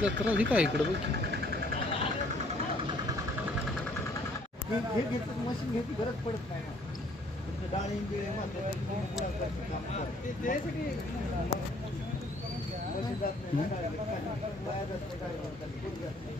अकरा ही काय इकडं बघ. हे घेतलं मशीन घ्यायची गरज पडत नाही मशीन जात नाही ना डाळिंब. बाया जात नाही डाळिंब. गुळ जात नाही.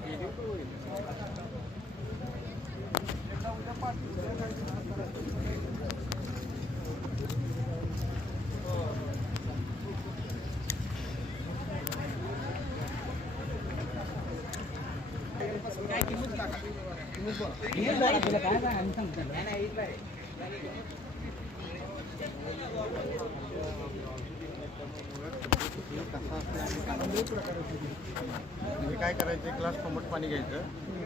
म्हणजे काय करायचं? क्लास ग्लास कोमट पाणी घ्यायचं.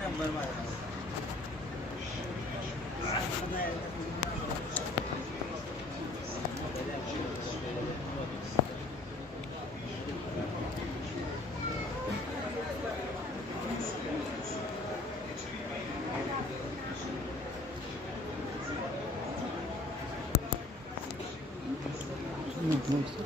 નંબર માં Neyse.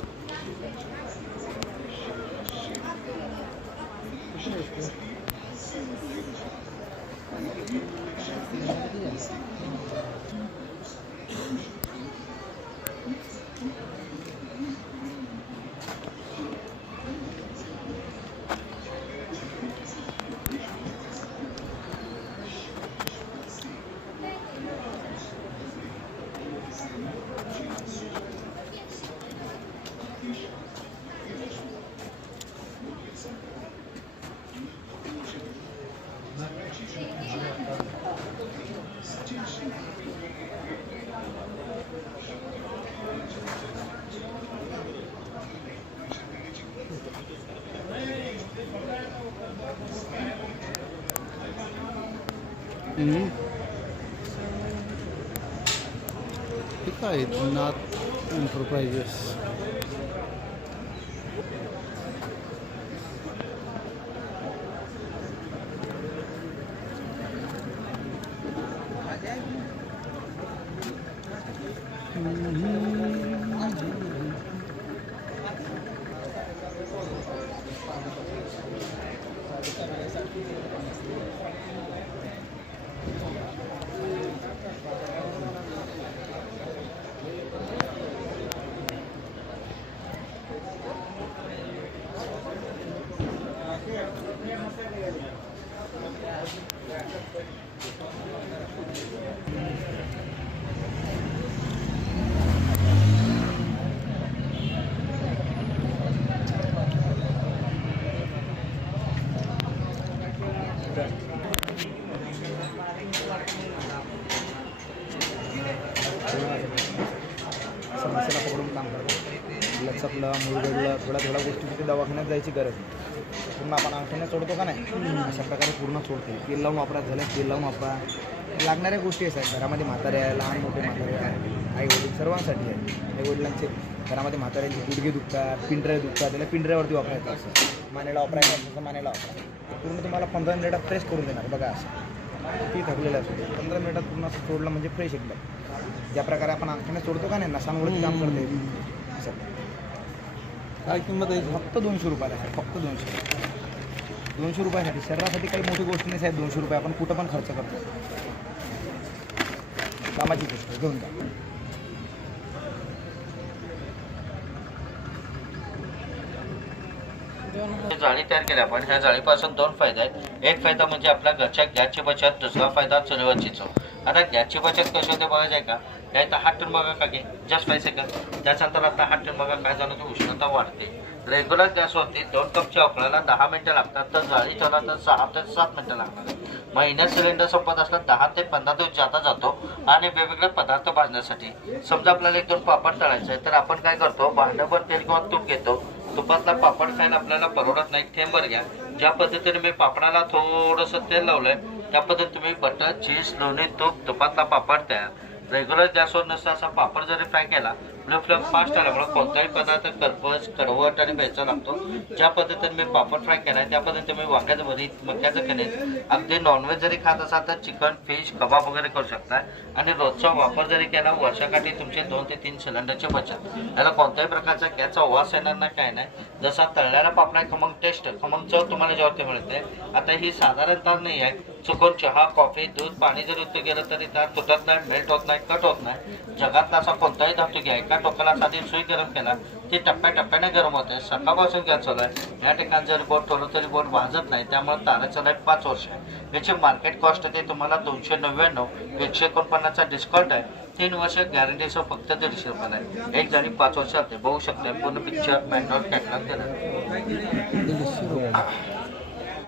हम्म. हे काय नाथ एंटरप्राइजेस समस्येला पकडून काम करतात. चकला मुरगडला थोड्या थोड्या गोष्टी तिथे दवाखान्यात जायची गरज नाही. पूर्ण आपण अंगठ्याने सोडतो का नाही? अशा प्रकारे पूर्ण सोडते तेल लावून वापरा झालं तेल लावून वापरा. लागणाऱ्या गोष्टी आहेत घरामध्ये म्हातारे आहे लहान मोठे म्हातारे आहे आई वडील सर्वांसाठी आहे. आई वडिलांचे घरामध्ये म्हाताऱ्यांचे गुडघे दुखतात पिंढरे दुखतात त्याला पिंढऱ्यावरती वापरायचं असं मानेला वापरायचं असं मानेला वापरा पूर्ण तुम्हाला पंधरा मिनिटात फ्रेश करून देणार. बघा असं. ती थकलेलं असतो पंधरा मिनिटात पूर्ण असं सोडलं म्हणजे फ्रेश एकदम. ज्या प्रकारे आपण अंगठ्याने सोडतो का नाही नसांवरती काम करते असं. काय किंमत आहे? फक्त दोनशे रुपयाला आहे फक्त दोनशे. दोनशे रुपयासाठी शरीरासाठी काही मोठी गोष्ट नाही साहेब दोनशे रुपये. आपण कुठं पण खर्च करतो. कामाची गोष्ट घेऊन जा. जाळी तयार केल्या पण ह्या जाळीपासून दोन फायदे आहेत. एक फायदा म्हणजे आपल्या घरच्या गॅसची बचत. दुसरा फायदा चुलीवरची चव. आता गॅसची बचत कशी होते बघायचं आहे का? नाही इथं हात ठेवून बघा का घे जस्ट फाय सेकंद त्याच्यानंतर आता हात ठेवून बघा काय झालं तर उष्णता वाढते. रेग्युलर गॅसवरती दोन कपच्या उकळायला दहा मिनटं लागतात. तर जाळी ठेवला तर सहा ते सात मिनटं लागतात. महिन्यात सिलेंडर संपत असला दहा ते पंधरा दिवस जाता जातो आणि वेगवेगळे पदार्थ भाजण्यासाठी. समजा आपल्याला एक दोन पापड तळायचं आहे तर आपण काय करतो? भांडंभर तेल किंवा तूप घेतो. तुपातला पापड खायला आपल्याला परवडत नाही थेंबर घ्या. ज्या पद्धतीने मी पापडाला थोडंसं तेल लावलंय त्या पद्धतीने तुम्ही बटर चीज लोणी तूप तुपातला पापड तयार. रेग्युलर गॅसवर नसता असा पापड जरी फ्राय केला ब्लू फ्लेम फास्ट आल्यामुळे कोणताही पदार्थ करपस कडवट आणि बेचा लागतो. ज्या पद्धतीने मी पापड फ्राय केलाय त्या पद्धतीने मी वांग्याचं भरीत मक्याचं कणिक अगदी नॉनव्हेज जरी खात असाल तर चिकन फिश कबाब वगैरे करू शकताय आणि रोजचा वापर जरी केला वर्षाकाठी तुमचे दोन ते तीन सिलेंडरची बचत. याला कोणत्याही प्रकारचा गॅसचा वास येणार नाही काय नाही. जसा तळल्याला पापडा खमंग टेस्ट खमंग चव तुम्हाला जेवढते मिळते. आता ही साधारणतः नाही आहे. चुकून चहा कॉफी दूध पाणी जरी उद्योग गेलं तरी त्यात तुटत नाही मेल्ट होत नाही कट होत नाही. जगातला असा कोणताही धातू घ्या एका टोकाला साधी सुई गरम केला ती टप्प्याटप्प्याने गरम होते सकाळपासून गॅस चालू आहे. या ठिकाणी जरी बोट ठेवलं तरी बोट भाजत नाही त्यामुळे ताराचं लाइट पाच वर्ष आहे. याची मार्केट कॉस्ट आहे ते तुम्हाला दोनशे नव्याण्णव एकशे एकोणपन्नासचा डिस्काउंट आहे. तीन वर्ष गॅरंटीसह फक्त दीडशे रुपयाला आहे. एक जाणी पाच वर्ष बघू शकते पूर्ण पिक्चर मॅन्युअल कॅटलॉग केला.